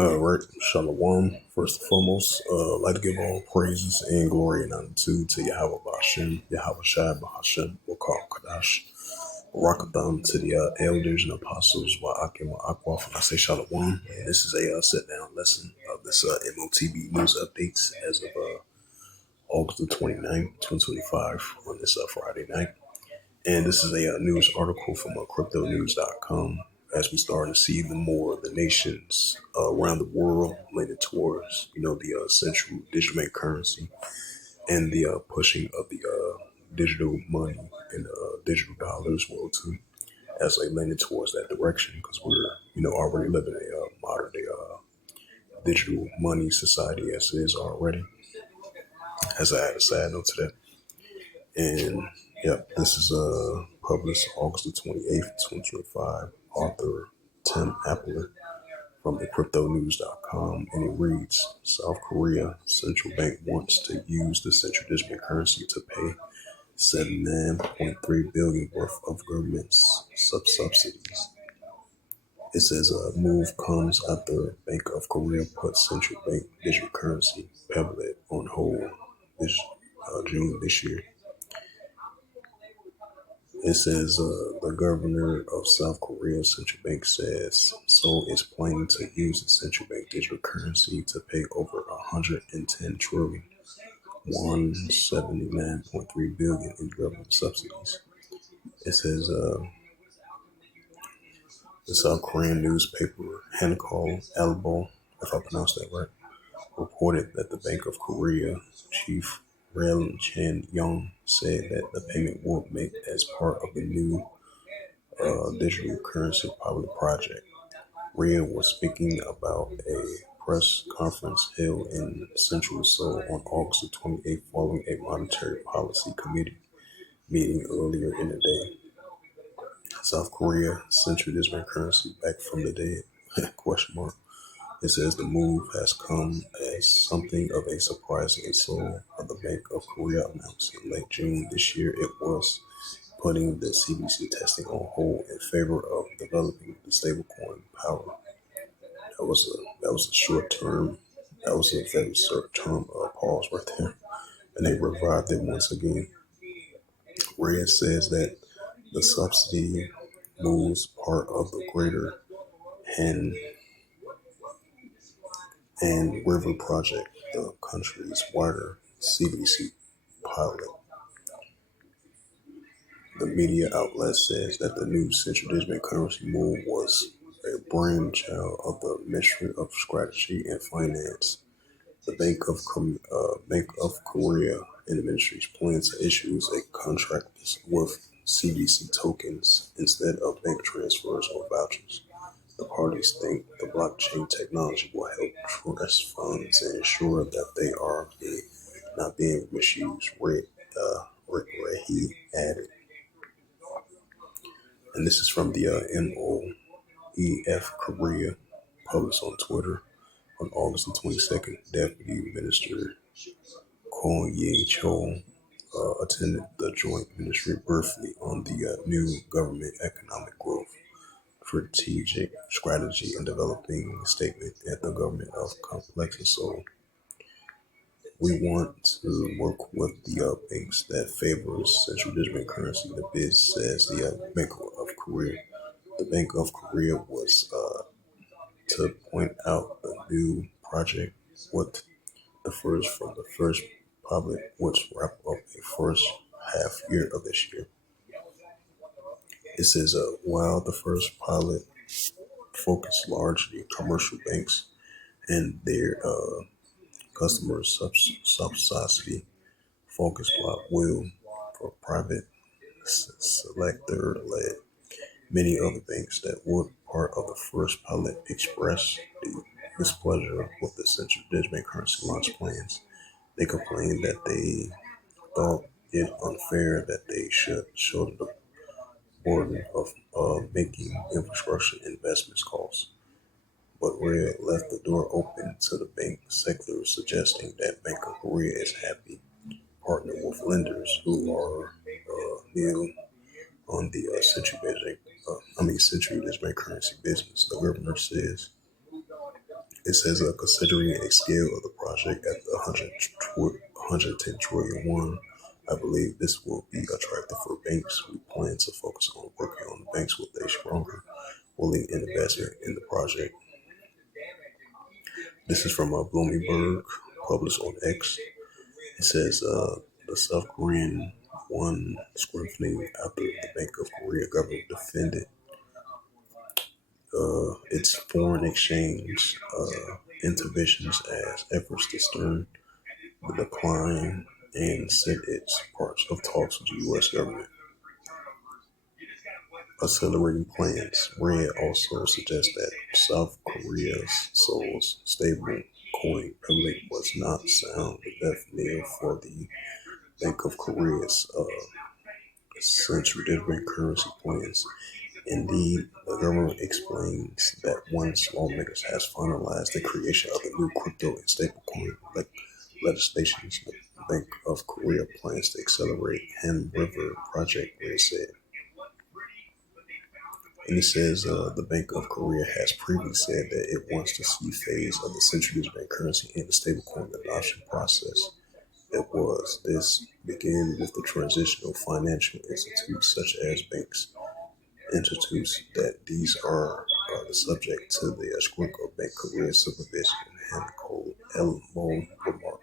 Right, Shalom. First and foremost, I'd like to give all praises and glory and honor to Yahweh Bashem, Yahweh Shai Bahashem, Wakar Kadash, Rakatham to the elders and apostles, Wa'akim Wa'akwa, and I say Shalom. And this is a sit down lesson of this M.O.T.B news updates as of August the 29th, 2025, on this Friday night. And this is a news article from cryptonews.com as we start to see the more of the nations around the world leaning towards, the central digital currency and the pushing of the digital money and digital dollars world too, as they leaning towards that direction because we're, already living a modern day digital money society as it is already. As I had a side note to that. And yeah, this is published August the 28th, 2025. Author Tim Appler from the cryptonews.com. And it reads, South Korea Central Bank wants to use the central digital currency to pay $79.3 billion worth of government subsidies. It says a move comes after Bank of Korea put central bank digital currency pebble on hold this June this year. It says the governor of South Korea's central bank says Seoul is planning to use the central bank digital currency to pay over 110 trillion, 179.3 billion in government subsidies. It says the South Korean newspaper Hankal Albo, if I pronounced that right, reported that the Bank of Korea chief Rel Chan Young said that the payment will be made as part of the new digital currency pilot project. Rhea was speaking about a press conference held in Central Seoul on August 28th following a monetary policy committee meeting earlier in the day. South Korea central digital currency back from the dead? Question mark. It says the move has come as something of a surprise in Seoul. The Bank of Korea announced in late June this year it was putting the CBC testing on hold in favor of developing the stablecoin power. That was a short term. That was a very short term pause right there, and they revived it once again. Red says that the subsidy moves part of the greater Han and River project, the country's wider CBC pilot. The media outlet says that the new central digital currency move was a brainchild of the Ministry of Strategy and Finance. The Bank of Korea and the ministry's plan to issue a contract with CBC tokens instead of bank transfers or vouchers. The parties think the blockchain technology will help trust funds and ensure that they are not being misused. Rick he added. And this is from the M.O.E.F. Korea, published on Twitter on August the 22nd. Deputy Minister Kwon Ye-chol attended the joint ministry briefly on the new government economic growth strategy and developing statement at the government of Complex and Seoul. We want to work with the banks that favors central digital currency. The biz says the Bank of Korea. The Bank of Korea was to point out the new project with the first public, which wrap up the first half year of this year. It says while the first pilot focused largely commercial banks and their customer subsidy focus block will for private selector led. Many other banks that were part of the first pilot expressed the displeasure with the central digital currency launch plans. They complained that they thought it unfair that they should shoulder the burden of making infrastructure investments costs. But Red left the door open to the bank sector, suggesting that Bank of Korea is happy partner with lenders who are new on the central digital currency business. The governor says It says, considering a scale of the project at the 110 trillion won, I believe this will be attractive for banks. We plan to focus on working on the banks with a stronger, willing investment in the project. This is from Bloomberg, published on X. It says the South Korean won scrutiny after the Bank of Korea government defended its foreign exchange interventions as efforts to stem the decline and set its parts of talks with the U.S. government. Accelerating plans. Red also suggests that South Korea's Seoul's stable coin public was not sound enough for the Bank of Korea's central digital currency plans. Indeed, the government explains that once lawmakers has finalized the creation of the new crypto and stablecoin legislation, the Bank of Korea plans to accelerate Ham River project, where it said. And it says the Bank of Korea has previously said that it wants to see phase of the central digital currency in the stablecoin adoption process. This began with the transitional financial institutes such as banks institutes that these are the subject to the Squirk of Bank Korea supervision and Cole Elmo remark.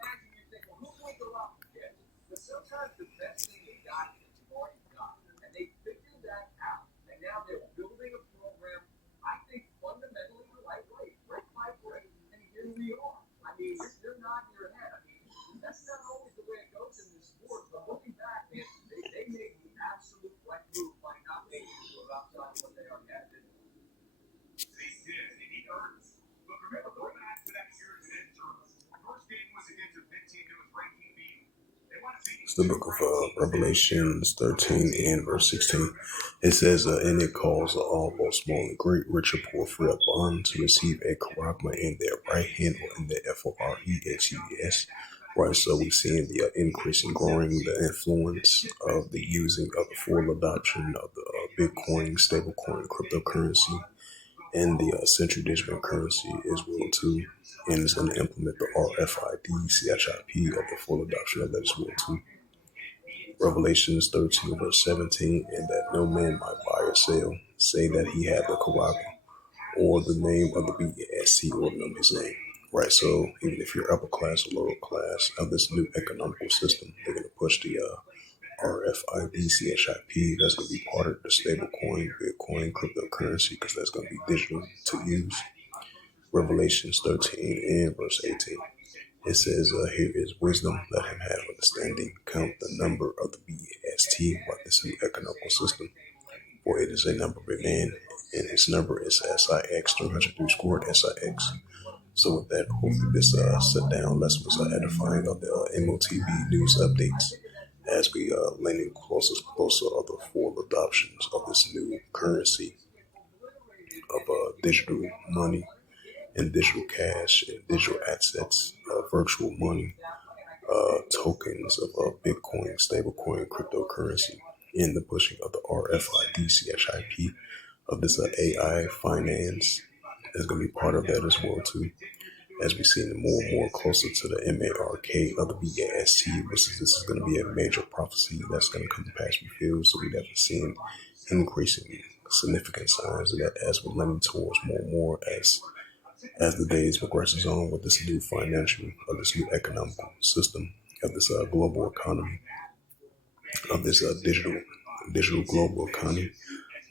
It's the book of Revelations 13 and verse 16. It says, and it calls all, both small and great, rich or poor, free or bond, to receive a charagma in their right hand or in their FOREHUS. Right, so we're seeing the increasing, growing the influence of the using of the full adoption of the Bitcoin, stablecoin, cryptocurrency, and the central digital currency as well too. And it's going to implement the RFID, CHIP of the full adoption of that as well too. Revelations 13 verse 17, and that no man might buy or sell, say that he had the charagma, or the name of the BEST, or the number his name. Right, so even if you're upper class or lower class of this new economical system, they're going to push the RFID, CHIP. That's going to be part of the stablecoin, Bitcoin, cryptocurrency, because that's going to be digital to use. Revelations 13 and verse 18. It says, here is wisdom, let him have understanding, count the number of the BEST, what this new economical system, for it is a number of a man, and its number is SIX, 303 squared SIX. So with that, hopefully this sit-down lesson was edifying of the M.O.T.B news updates as we leaning closer of the full adoptions of this new currency of digital money and digital cash and digital assets, virtual money, tokens of Bitcoin, stablecoin, cryptocurrency, and the pushing of the RFID, CHIP of this AI finance is going to be part of that as well too. As we see more and more closer to the MARK of the BAST, this is going to be a major prophecy that's going to come to pass, we feel. So we definitely seeing increasing significant signs of that as we're leaning towards more and more as the days progresses on with this new financial, of this new economical system, of this global economy, of this digital global economy,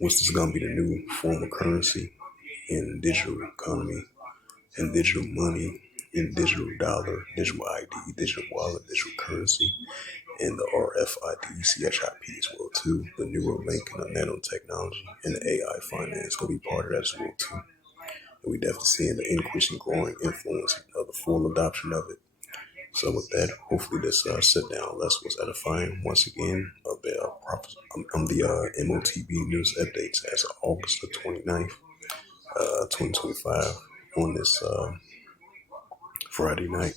which is going to be the new form of currency in digital economy and digital money and digital dollar, digital ID, digital wallet, digital currency, and the RFID, CHIP as well too. The neural link and the nanotechnology and the AI finance going to be part of that as well too. And we definitely seeing the increasing growing influence of the full adoption of it. So with that, hopefully this sit-down lesson was edifying once again of the the M.O.T.B news updates as of August the 29th, 2025 on this Friday night.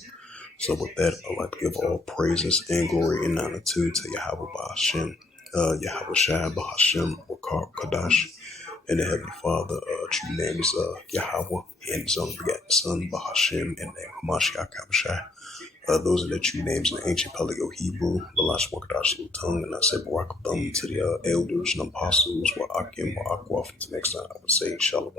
So with that, I'd like to give all praises and glory and honor to Yahweh Ba'Hashem, Yahweh Shai Ba'Hashem Wakar Kadash, And the Heavenly Father, true name is Yahweh, and His only begotten Son, Bahashem, and name Hamashiach Kabashai. Those are the true names in the ancient Paleo Hebrew, Balash Wakadash tongue, and I said Barak Thumb to the elders and apostles, Wa Akim, Wa Akwaf. Until next time, I would say Shalom.